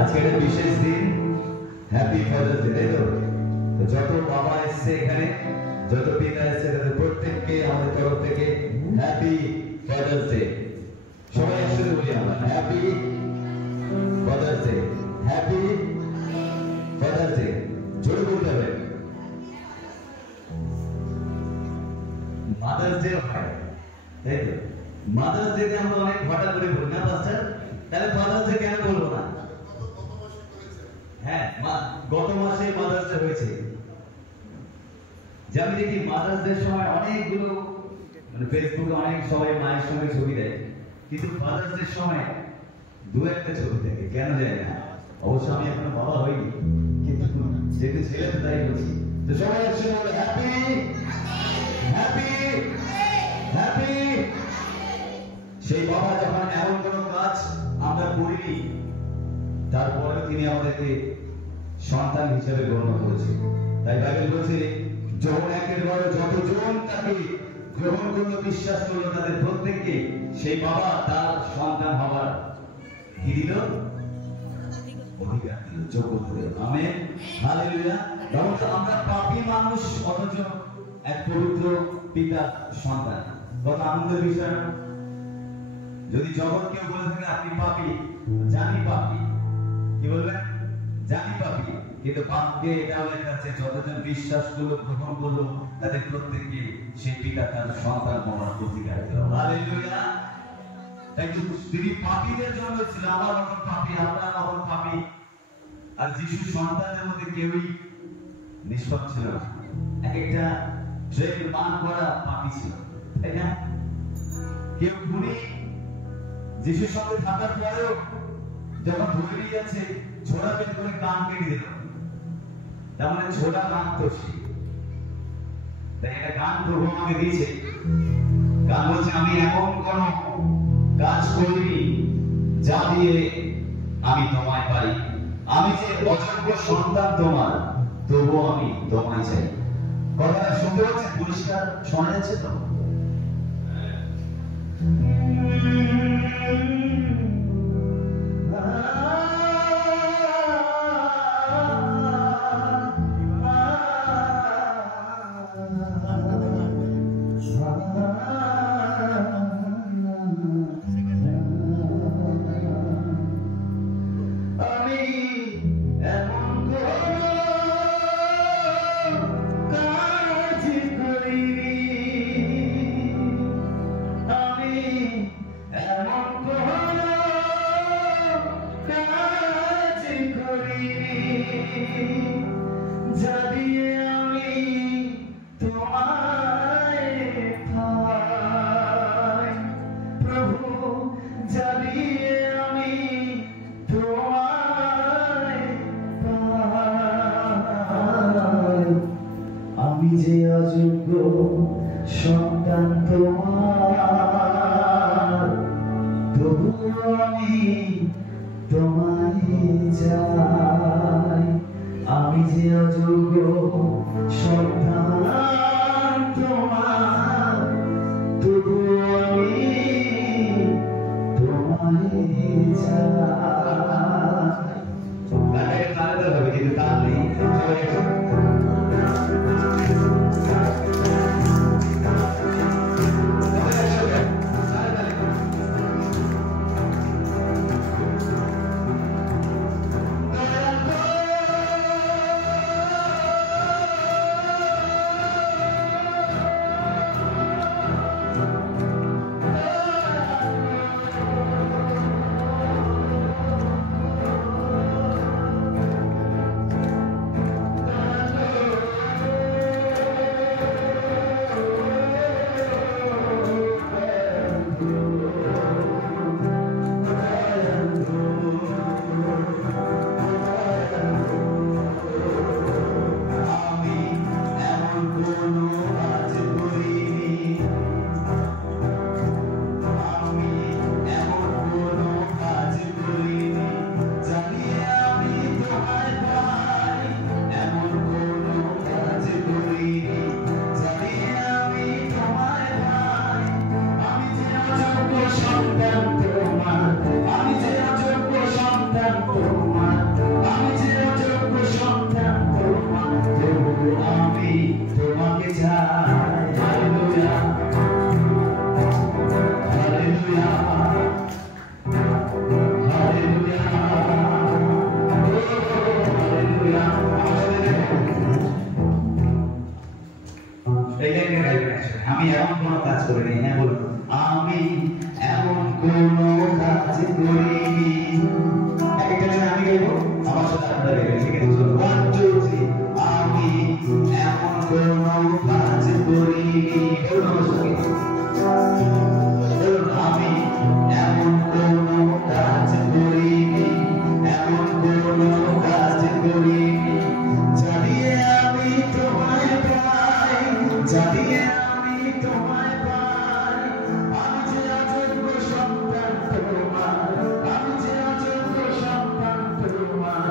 আজকে একটা বিশেষ দিন, হ্যাপি ফাদার্স ডে, তাই তো? যত বাবা এসছে এখানে, যত পিতা এসছে, তাদের প্রত্যেককে আমাদের তরফ থেকে হ্যাপি ফাদার্স ডে। সবাই একসাথে বলি আমরা happy father's day, happy father's day. জোরে বলতে হবে। মাদার্স ডে হয়, তাই তো? মাদার্স ডে তে আমরা অনেক ঘটা করে বলি না পাস্টার? তাহলে ফাদার্স ডে কেন বলবো না? হ্যাঁ, গত মাসে মাদার্স ডে হয়েছে। যে আমি দেখি মাদার্স ডে সময় অনেকগুলো মানে ফেসবুকে অনেক সবাই মায়ের সঙ্গে ছবি দেয়, কিন্তু ফাদার্স ডে সময় দু একটা ছবি থাকে, কেন যায় না? অবশ্য আমি এখনো বাবা হইনি, কিন্তু যেহেতু ছেলে তো তাই বলছি। তো সবাই একসঙ্গে বলে হ্যাপি হ্যাপি হ্যাপি। সেই বাবা যখন এমন কোনো কাজ আমরা করিনি, তারপরে তিনি আমাদেরকে সন্তান হিসেবে গণ্য করেছেন। তাই বাইবেল বলছে, যখন একের বড় যতজন তাকে গ্রহণ করলো, বিশ্বাস করলো, তাদের প্রত্যেককে সেই বাবা তার সন্তান হবার কি দিল? অধিকার দিল, যোগ্যতা দিল। Amen, hallelujah. আমরা পাপী মানুষ, অথচ এক পবিত্র পিতা সন্তান। কত আনন্দের বিষয়। যদি জগৎ কেউ বলে থাকে আপনি পাপী, জানি পাপী, কি বলবেন? জানি পাপী, কিন্তু পাপকে এটাও লেখা আছে, যতজন বিশ্বাস করলো, গ্রহণ করলো, তাদের প্রত্যেককে সেই পিতা তার সন্তান হওয়ার অধিকার দিল। হালেলুয়া। তাই তিনি পাপীদের জন্য ছিল, আমার মতন পাপী, আপনার মতন পাপী। আর যিশু সন্তানের মধ্যে কেউই নিষ্পাপ ছিল না। এক একটা ট্রেন পান করা পাপী ছিল, তাই না? কেউ খুনি, যিশুর সঙ্গে থাকার পরেও যখন ধরে নিয়ে যাচ্ছে, ছোড়া বের করে কান কেটে দিল। তার মানে ছোড়া গান তো সে। তাই একটা গান প্রভু আমাকে দিয়েছে। গান বলছে, আমি এমন কোন কাজ করিনি যা দিয়ে আমি তোমায় পাই। আমি যে অযোগ্য সন্তান তোমার, তবুও আমি তোমায় চাই। কথাটা শুনতে পাচ্ছেন? পরিষ্কার শোনা যাচ্ছে তো? আমি যে অযোগ্য সন্তান তোমার, তবু আমি তোমায় চাই। আমি যে অযোগ্য সন্তান তোমার, তবু আমি তোমায় চাই। তাহলে হবে, কিন্তু তার নেই। আমি এমন কোন কাজ করিনি। হ্যাঁ বলুন, আমি এমন কোন কাজ করিনি। একটা গান আমি গাইবো, আমার সাথে আপনারা গাইবেন, ঠিক আছে? 1 2 3 আমি এমন কোন কাজ করিনি। বলুন আমার সাথে, বলুন আমি এমন কোন কাজ করিনি, এমন কোন কাজ করিনি, জানিয়ে আমি তোমায় পাই, জানিয়ে আমি তোমায় পাই, আমি যে অযোগ্য সন্তান তোমার, আমি যে অযোগ্য সন্তান তোমার,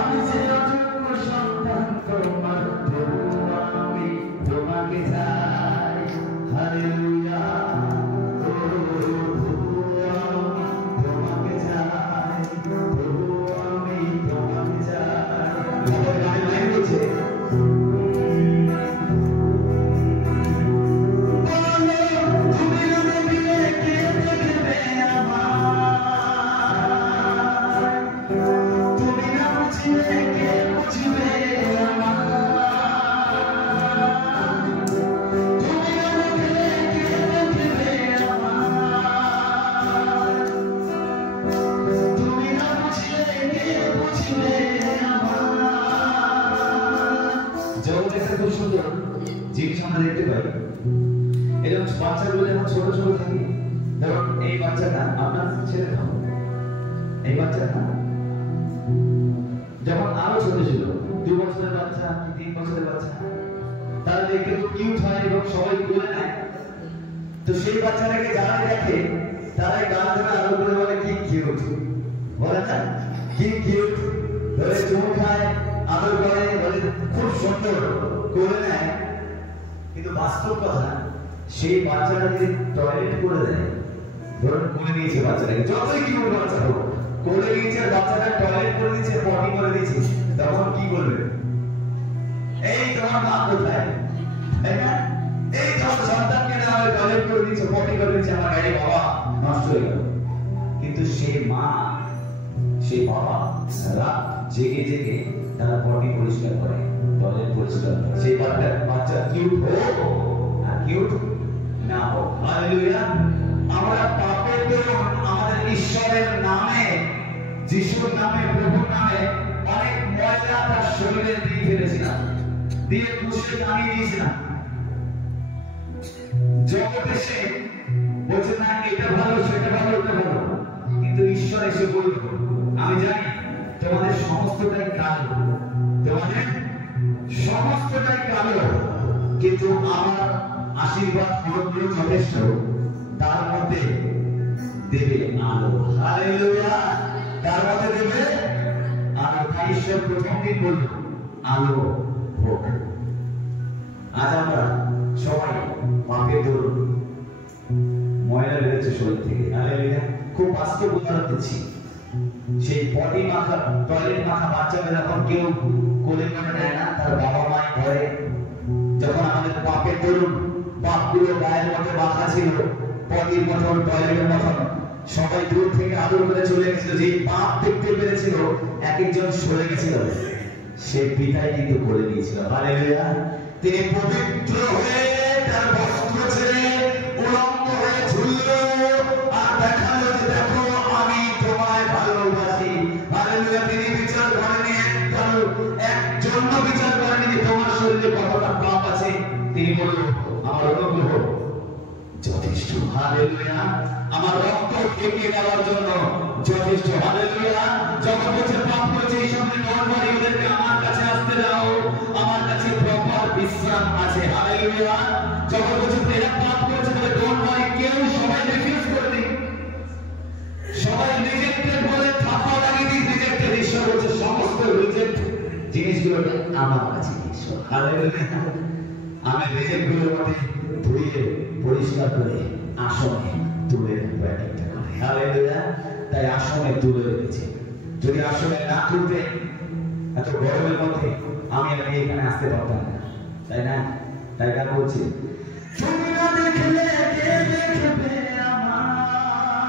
আমি যে অযোগ্য সন্তান তোমার, তবু আমি তোমাকে চাই। হালেলুয়া, তোমাকে চাই, তবু আমি তোমাকে চাই। লাইন বলছে, জিনিস আমরা দেখতে পাই, এরকম বাচ্চাগুলো যখন ছোট ছোট থাকে, ধরুন এই বাচ্চাটা আপনার ছেলে খাবো, এই বাচ্চাটা যখন আরো ছোট ছিল, 2 বছরের বাচ্চা, 3 বছরের বাচ্চা, তারা দেখতে খুব কিউট হয় এবং সবাই বলে নেয়। তো সেই বাচ্চাটাকে যারা দেখে তারাই গান ধরে আরো করে বলে কি কিউট, বলে না কি কিউট, ধরে চুমু খায়, আদর করে, বলে খুব সুন্দর করে নেয়। কিন্তু বাস্তব কথা, সেই বাচ্চাটা যদি টয়লেট করে দেয়, ধরুন কোলে নিয়েছে বাচ্চাটাকে, যতই কিউট বাচ্চা হোক, কোলে নিয়েছে বাচ্চাটা টয়লেট করে দিয়েছে, পটি করে দিয়েছে, তখন কি বলবে? এই তোমার মা কোথায়, তাই না? এই তোমার সন্তানকে না হয় টয়লেট করে দিয়েছে, পটি করে দিয়েছে, আমার গাড়ি বাবা নষ্ট হয়ে গেল। কিন্তু সেই মা, সেই বাবা রাত জেগে জেগে তারা পটি পরিষ্কার করে, টয়লেট পরিষ্কার করে। সেই বাচ্চা কিউট হোক আর কিউট না হোক, হালেলুয়া। আমরা পাপের দরুন আমাদের ঈশ্বরের নামে, যিশুর নামে, প্রভুর নামে অনেক ময়লা তার শরীরে দিয়ে ফেলেছিলাম, দিয়ে মুছে নামিয়ে দিয়েছিলাম। জগতে সে বলছে না এটা ভালো, সেটা ভালো, ওটা ভালো, কিন্তু ঈশ্বর এসে বলল, আমি জানি তোমাদের সমস্তটাই কালো, তোমাদের সমস্তটাই কালো, কিন্তু আমার আশীর্বাদ পুরোপুরি যথেষ্ট, তার মধ্যে দেবে আলো। হালেলুয়া, তার মধ্যে দেবে আলো। তাই ঈশ্বর প্রথম দিন বলল আলো হোক। আজ আমরা সবাই পাপের দরুন ময়লা বেরোচ্ছে শরীর থেকে। হালেলুয়া, খুব বাস্তব উদাহরণ দিচ্ছি। সেই পটি মাখা, টয়লেট মাখা বাচ্চাকে যখন কেউ কোলে করে নেয় না, তার বাবা মাই ধরে, যখন আমাদের পাপের দরুন পাপগুলো গায়ের মধ্যে মাখা ছিল, পটির মতন, টয়লেটের মতন, সবাই দূর থেকে আদর করে চলে গেছিল। যে পাপ দেখতে পেরেছিল, এক একজন সরে গেছিল, সে পিতাই কিন্তু করে দিয়েছিল। হালেলুয়া, তিনি পবিত্র হয়ে তার বস্ত্র ছেড়ে উলঙ্গ হয়ে ঝুলল আর দেখালো যে দেখো আমি তোমায় ভালোবাসি। হালেলুয়া, তিনি বিচার করেনি একজন বিচার করেনি যে তোমার শরীরে কতটা পাপ আছে, তিনি বলল আমার অনুগ্রহ যথেষ্ট। হালেলুয়া, আমার রক্ত ঢেকে দেওয়ার জন্য যথেষ্ট। হালেলুয়া, যখন বলছে পাপ করেছে এই সঙ্গে নরমালি ওদেরকে আমার কাছে আসতে দাও, আমার কাছে প্রপার বিশ্রাম আছে। হালেলুয়া, যখন বলছে এরা পাপ করেছে তবে ডোন্ট ওয়ারি, কেউ সবাই রিফিউজ করে দিন, সবাই রিজেক্টেড বলে থাপ্পড় লাগিয়ে দিন, রিজেক্টেড। ঈশ্বর বলছে সমস্ত রিজেক্ট জিনিসগুলো আমার কাছে ঈশ্বর। হালেলুয়া, আমি রিজেক্ট গুলোর মধ্যে ধুয়ে পরিষ্কার করে আসনে তুলে রাখবো এক একটা করে। হালেলুয়া, তাই আসনে তুলে রেখেছি। যদি আসনে না তুলতে, এত গরমের মধ্যে আমি এখানে আসতে পারতাম না, তাই না? তাই গান বলছি, তুমি না দেখলে কে দেখবে আমায়,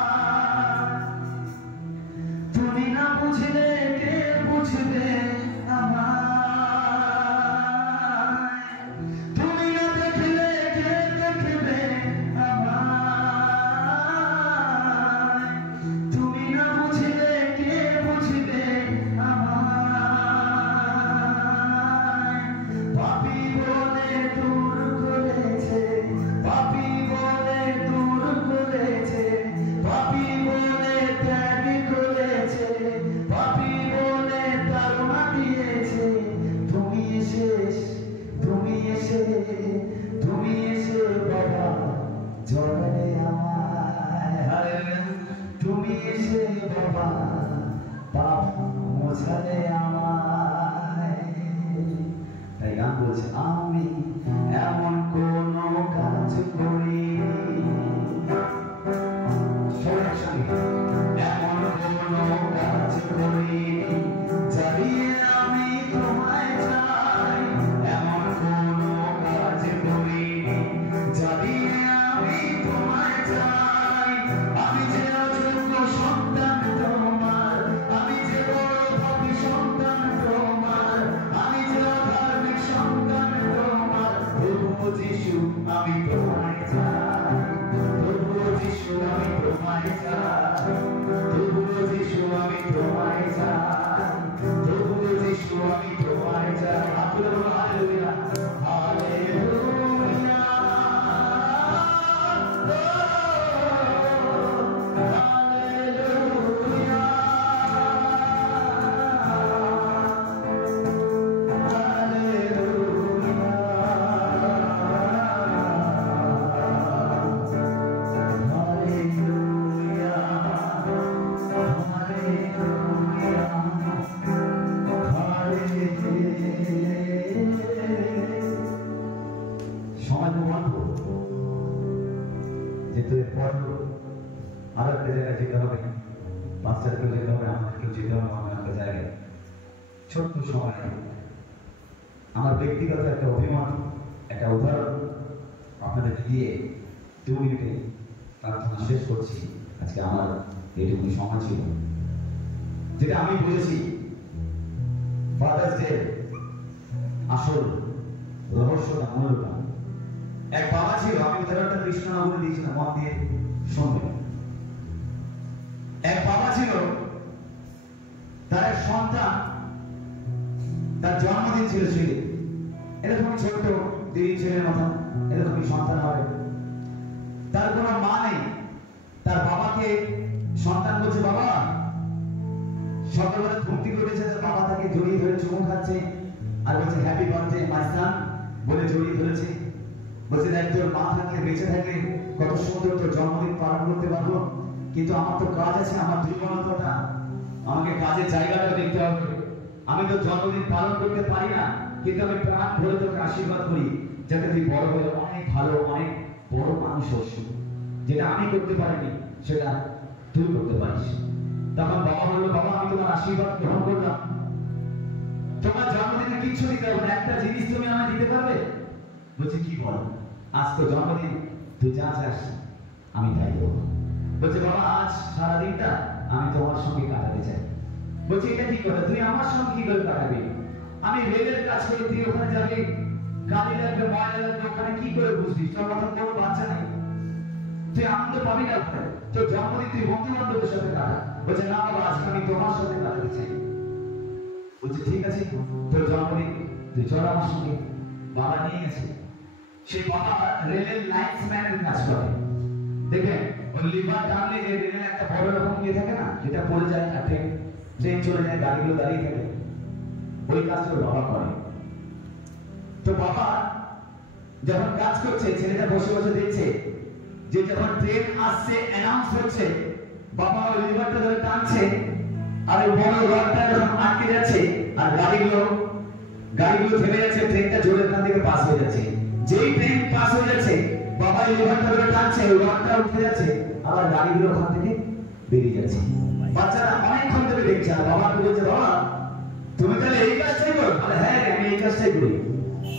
জড়ালে আমায়, হালেলুয়া। তুমি এসে বাবা পাপ মোছালে আমায়। তাই গান বলছে, আমি এমন কোন কাজ করি, সবার সঙ্গে এমন কোন কাজ করি জানিয়ে আমি তোমায় চাই, এমন কোন কাজ করি জানিয়ে আমি তোমায় চাই। আমি যে অযোগ্য সন্তান তোমার, আমি যে বড় পাপী সন্তান তোমার, আমি যে অধার্মিক সন্তান তোমার, তবুও যিশু আমি তোমায় চাই, তবুও যিশু আমি তোমায় চাই, তবুও যিশু আমি তোমায় চাই, তবুও যিশু আমি তোমায় চাই। হালেলুয়া, হালেলুয়া, যেহেতু এরপর আরো একটা জায়গায় যেতে হবে, বাচ্চাদেরকেও যেতে হবে, আমাদেরকেও যেতে হবে অন্য একটা জায়গায়। ছোট্ট সময় আমার ব্যক্তিগত একটা অভিমত, একটা উদাহরণ আপনাদের দিয়ে 2 মিনিটে প্রার্থনা শেষ করছি। আজকে আমার এইটুকু সময় ছিল, যেটা আমি বলেছি ফাদার্স ডে আসল রহস্যটা মূলটা। এক বাবা ছিল, আমি উদাহরণটা কৃষ্ণনগরে দিয়েছিলাম, মন দিয়ে শুনবেন। এক বাবা ছিল, তার এক সন্তান, তার জন্মদিন ছিল সেদিন। এরকমই ছোট্ট 3 ছেলের মতন এরকমই সন্তান হবে। তার কোনো মা নেই। তার বাবাকে সন্তান বলছে, বাবা, সকালবেলা ঘুম থেকে উঠেছে, তার বাবা তাকে জড়িয়ে ধরে চুমু খাচ্ছে আর বলছে হ্যাপি বার্থডে মাই সান বলে জড়িয়ে ধরেছে। বলছে, দেখ, তোর মা থাকলে, বেঁচে থাকলে কত সুন্দর তোর জন্মদিন পালন করতে পারবো, কিন্তু আমার তো কাজ আছে, আমার দুর্বলতাটা, আমাকে কাজের জায়গাটা দেখতে হবে। আমি তো জন্মদিন পালন করতে পারি না, কিন্তু আমি প্রাণ ভরে তোকে আশীর্বাদ করি যাতে তুই বড় হয়ে অনেক ভালো, অনেক বড় মানুষ হস, যেটা আমি করতে পারিনি সেটা তুই করতে পারিস। তখন বাবা বললো, বাবা, আমি তোমার আশীর্বাদ গ্রহণ করলাম, তোমার জন্মদিনে কিচ্ছু দিতে হবে না, একটা জিনিস তুমি আমায় দিতে পারবে? বলছে, কি বলো? আজ তো জন্মদিন, তুই যা চাস আমি তাই দেবো। বলছে, বাবা, আজ সারাদিনটা আমি তোমার সঙ্গে কাটাতে চাই। বলছে, এটা কি কথা? তুই আমার সঙ্গে কি করে কাটাবি? আমি রেলের কাজ করি, তুই ওখানে যাবি, গাড়ি লাগবে, ময়লা লাগবে, ওখানে কি করে বুঝবি? তোর মতন কোনো বাচ্চা নেই, তুই আনন্দ পাবি না ওখানে। তোর জন্মদিন তুই বন্ধু বান্ধবের সাথে কাটা। বলছে, না বাবা, আজকে আমি তোমার সাথে কাটাতে চাই। বলছে, ঠিক আছে, তোর জন্মদিন, তুই চল আমার সঙ্গে। বাবা নিয়ে গেছে। সেই বাবা রেলের লাইনসম্যানের কাজ করে। দেখেন, ওই লিভার টানলে রেলের একটা বড় রকম ইয়ে থাকে না, যেটা পড়ে যায়, আর ট্রেন চলে যায়, গাড়িগুলো দাঁড়িয়ে থাকে, ওই কাজটা বাবা করে। তো বাবা যখন কাজ করছে, ছেলেটা বসে বসে দেখছে যে যখন ট্রেন আসছে, অ্যানাউন্স হচ্ছে, বাবা ওই লিভারটা ধরে টানছে, আর ওই বড় রডটা যখন আটকে যাচ্ছে, আর গাড়িগুলো থেমে যাচ্ছে, ট্রেনটা জোরে এখান থেকে পাস হয়ে যাচ্ছে। যেই ট্রেন পাস হয়ে যাচ্ছে, বাবা এই লিভারটা ধরে টানছে, ওই রডটা উঠে যাচ্ছে, আবার গাড়িগুলো ওখান থেকে বেরিয়ে যাচ্ছে। বাচ্চারা অনেকক্ষণ ধরে দেখছে, আর বাবাকে বলছে, বাবা, তুমি তাহলে এই কাজটাই করো? হ্যাঁ, আমি এই কাজটাই করি।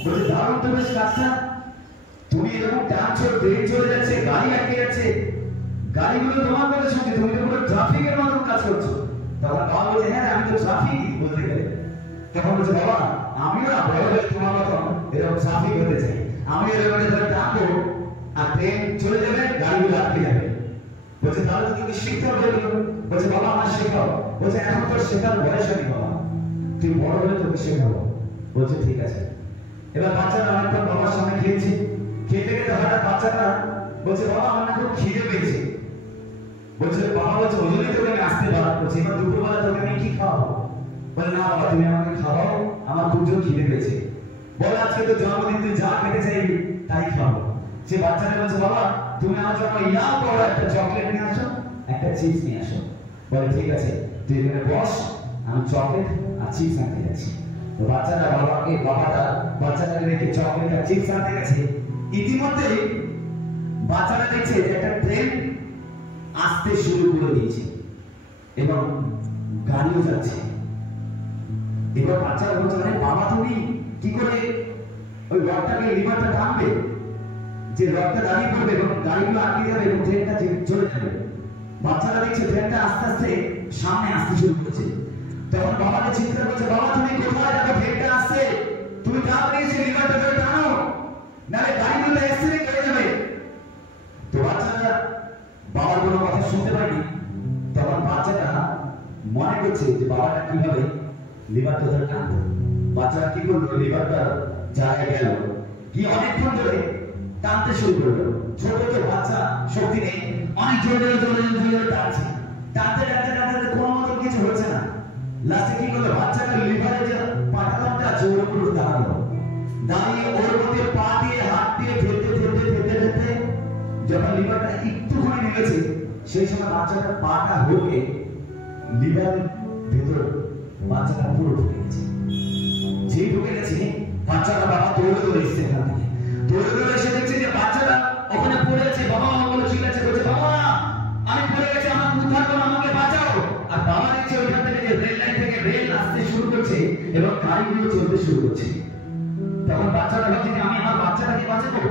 বলছে, দারুণ তো বেশ কাজটা, তুমি এরকম টানছো, ট্রেন চলে যাচ্ছে, গাড়ি আটকে যাচ্ছে, গাড়িগুলো তোমার কথা শুনছে, তুমি তো পুরো ট্রাফিকের মতন কাজ করছো। তখন বাবা বলছে, হ্যাঁ, আমি তো ট্রাফিক বলতে গেলে। তখন বলছে, বাবা, আমিও না বড় হয়ে তোমার মতন এরকম ট্রাফিক হতে চাই, আমি এরকম ধরে টানবো, আর ট্রেন চলে যাবে, গাড়িগুলো আটকে যাবে। বলছে, তাহলে তো তুমি শিখতে হবে এগুলো। বলছে, বাবা, আমার শেখাও। বলছে, এখন তোর শেখার বয়স হয়নি বাবা, তুই বড় হলে তোকে শেখাবো। বলছে, ঠিক আছে। এবার বাচ্চারা অনেকক্ষণ বাবার সামনে খেয়েছে, খেতে খেতে হঠাৎ বাচ্চাটা বলছে, বাবা, আমার না খুব খিদে পেয়েছে। বলছে, বাবা বলছে, ওই জন্যই তোকে আমি আসতে বারণ করছি, এবার দুপুরবেলা তোকে আমি কি খাওয়াবো? বলে, না বাবা, তুমি আমাকে খাওয়াও, আমার খুব জোর খিদে পেয়েছে। বলে, আজকে তো জন্মদিন, তুই যা খেতে চাইবি তাই খাওয়াবো। সে বাচ্চাটা বলছে, বাবা, তুমি আমার জন্য ইয়া বড় একটা চকলেট নিয়ে আসো, একটা চিপস নিয়ে আসো। বলে ঠিক আছে, তুই এখানে বস, আমি চকলেট আর চিপস আনতে যাচ্ছি। তো বাচ্চাটা বাচ্চাটাকে রেখে চকলেট আর চিপস আনতে গেছে। ইতিমধ্যে বাচ্চাটা দেখছে যে একটা ট্রেন আসতে শুরু করে দিয়েছে এবং গাড়িও যাচ্ছে। এবার বাচ্চারা বলছে, আরে বাবা তুমি কি করে ওই রডটাকে লিভারটা টানবে যে রডটা দাঁড়িয়ে পড়বে এবং গাড়িগুলো আটকে যাবে এবং ট্রেনটা চলে যাবে। বাচ্চারা দেখছে ট্রেনটা আস্তে আস্তে সামনে আসতে শুরু করছে। তখন বাবাকে চিৎকার করছে, বাবা তুমি কোথায় যাবে, ট্রেনটা আসছে, তুমি তাড়াতাড়ি এসে লিভারটা ধরে টানো, নাহলে গাড়িগুলো অ্যাক্সিডেন্ট হয়ে যাবে। তো বাচ্চারা বাবার কোনো কথা শুনতে পারেনি। তখন বাচ্চাটা মনে করছে যে বাবাটা কিভাবে লিভারটা ধরে টানবে। বাচ্চারা কি করলো, লিভারটা জায়গায় গেল, গিয়ে অনেকক্ষণ ধরে টানতে শুরু করলো। ছোট তো বাচ্চা, শক্তি নেই, অনেক জোরে টানছে। টানতে টানতে টানতে কোনো মতো কিছু হচ্ছে না। লাস্টে কি করলো, বাচ্চাটা লিভারে যে পাটাটা জোর করে দাঁড়ালো, দাঁড়িয়ে ওর মধ্যে পা দিয়ে হাত দিয়ে ফেলতে যখন লিভারটা একটুখানি নেমেছে, সেই সময় বাচ্চাটা পাটা ঢোকে লিভারের ভেতর, বাচ্চাটা পুরো ঢুকে গেছে। যে ঢুকে গেছে, বাচ্চাটা বাবা দৌড়ে এসছে এখান থেকে। দৌড়ে এসে দেখছে যে বাচ্চাটা ওখানে পড়ে আছে। বাবা বলে চিল্লাচ্ছে, বলছে বাবা আমি পড়ে গেছি, আমাকে উদ্ধার করো, আমাকে বাঁচাও। আর বাবা দেখছে ওইখান থেকে যে রেল লাইন থেকে রেল আসতে শুরু করছে এবং গাড়িগুলো চলতে শুরু করছে। তখন বাচ্চাটা ভাবছে যে আমি আমার বাচ্চাটাকে বাঁচাবো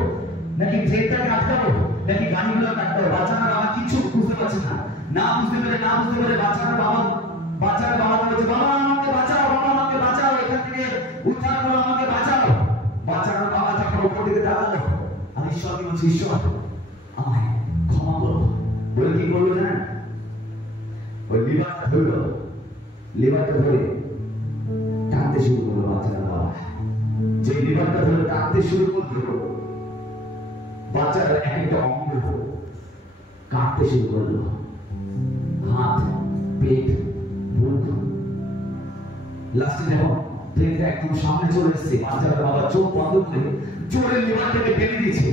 নাকি ট্রেনটাকে আটকাবো নাকি গাড়িগুলো আটকাবো। বাচ্চাটা বাবা কিছু বুঝতে পারছে না। না বুঝতে পেরে বাচ্চাটা বাবা বলছে, বাবা আমাকে বাঁচাও, বাবা আমাকে বাঁচাও, এখান থেকে উদ্ধার করো, আমাকে বাঁচাও। বাচ্চাটা বাবা যখন উপর দিকে দাঁড়ালো, আর ঈশ্বরকে বলছে, ঈশ্বর আমায় ক্ষমা করো। বলে কি করলো জানেন, ওই লিভারটা ধরে টানতে শুরু করলো বাচ্চাটা বাবা। যে লিভারটা ধরে টানতে শুরু করলো, বাচ্চাটা একটা অঙ্গ কাঁপতে শুরু করলো। হাত, পেট, বুক। লাস্টে যখন ট্রেনটা একদম সামনে চলে এসছে, বাচ্চাটা বাবা চোখ বন্ধ করে জোরে লিভারটাকে টেনে দিয়েছে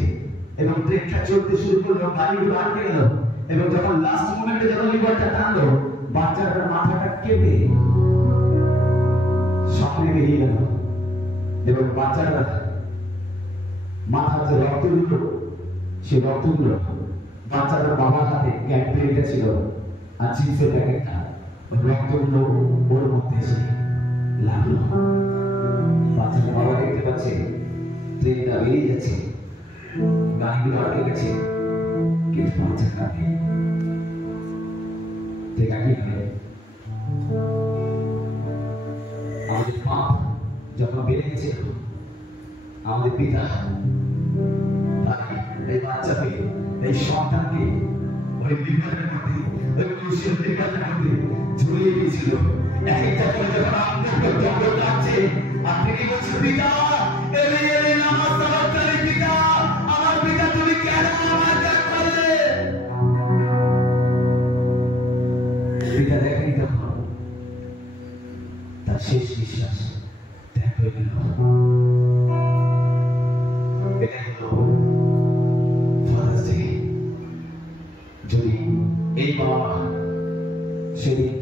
এবং ট্রেনটা চলতে শুরু করলো, গাড়িগুলো আটকে গেল। এবং যখন লাস্ট মোমেন্টে যখন লিভারটা টানলো, বাচ্চাটার মাথাটা কেঁপে সামনে বেরিয়ে গেল এবং বাচ্চাটা মাথার যে রক্তগুলো, সে রক্তগুলো বাচ্চাটার বাবার হাতে ক্যাডবেরিটা ছিল আর চিপসের প্যাকেটটা, রক্তগুলো ওর মধ্যে এসে লাগলো। বাচ্চাটা বাবা দেখতে পাচ্ছে ট্রেনটা বেরিয়ে যাচ্ছে, গাড়িগুলো আটকে গেছে, কিন্তু বাচ্চাটা নেই। ঠিক আছে, আমাদের পাপ যখন বেড়ে গেছে, আমাদের পিতা এই বাচ্চাকে, এই সন্তানকে ওই লিভারের মধ্যে, ওই ক্রুশিয়াল লিভারের মধ্যে ঝুলিয়ে দিয়েছিল। একটা করে যখন আপনার জগৎ লাগছে, আপনি কি বলছেন, পিতা এলে নমস্কার পিতা, আমার পিতা তুমি কেন আমার ত্যাগ করলে? পিতা দেখেনি তখন তার শেষ বিশ্বাস ত্যাগ হয়ে গেল। যদি এই বাবা সেদিন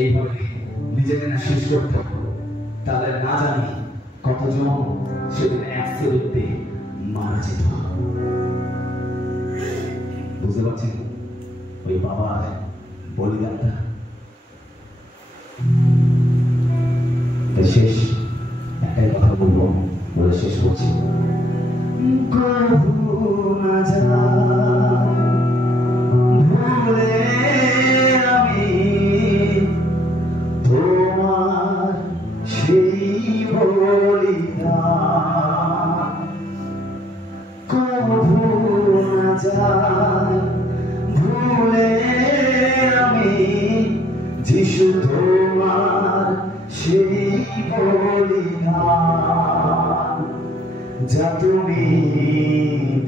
এইভাবে নিজেকে না শেষ করত, তাহলে না জানি কতজন সেদিন অ্যাক্সিডেন্টে মারা যেত। বুঝতে পারছেন ওই বাবার বলিদানটা? শেষ একটাই কথা বলবো, বলে শেষ করছি। আমি তোমার সেই বলিদান কবু না যাই ভুলে, আমি যিশু তোমার সেই বলিদান যা তুমি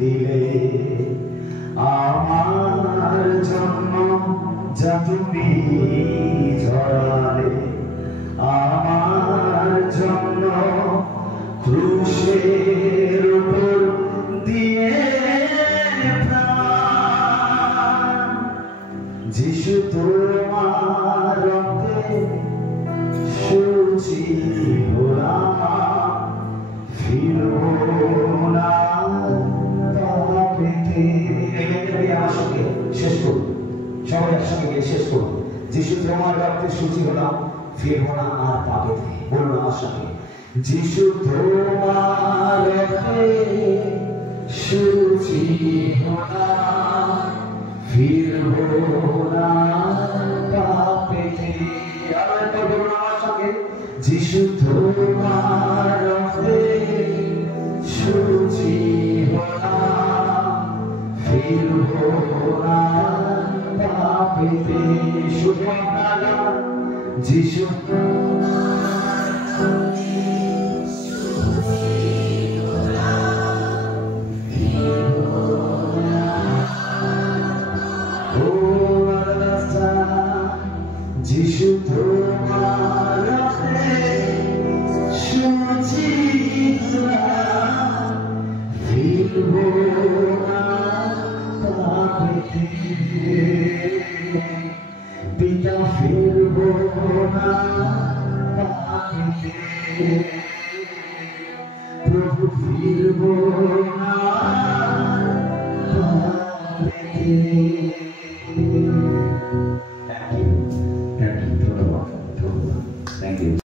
দিলে আমার জন্য, যা তুমি ঝরালে আমার জন্য, ক্রুশের উপর দিয়ে তোমার রক্তে শুচি হলাম, ফিরবো না পাপেতে। আমার সঙ্গে শেষ করুন, সবাই একসঙ্গে গিয়ে শেষ করুন। যিশু তোমার রক্তে শুচি হলাম, ফিরবো না আর পাপেতে। বলুন আমার সঙ্গে, যিশু তোমার রক্তে শুচি হলাম, ফিরবো না পাপেতে। আবার বলুন আমার সঙ্গে, যিশু তোমার রক্তে শুচি হলাম, ফিরবো না পাপেতে। শুধু আপনার নাম, যিশু যিশু তোমার রক্তে শুচি হলাম, ফিরবো না পাপেতে। পিতা, ফিরবো না পাপেতে।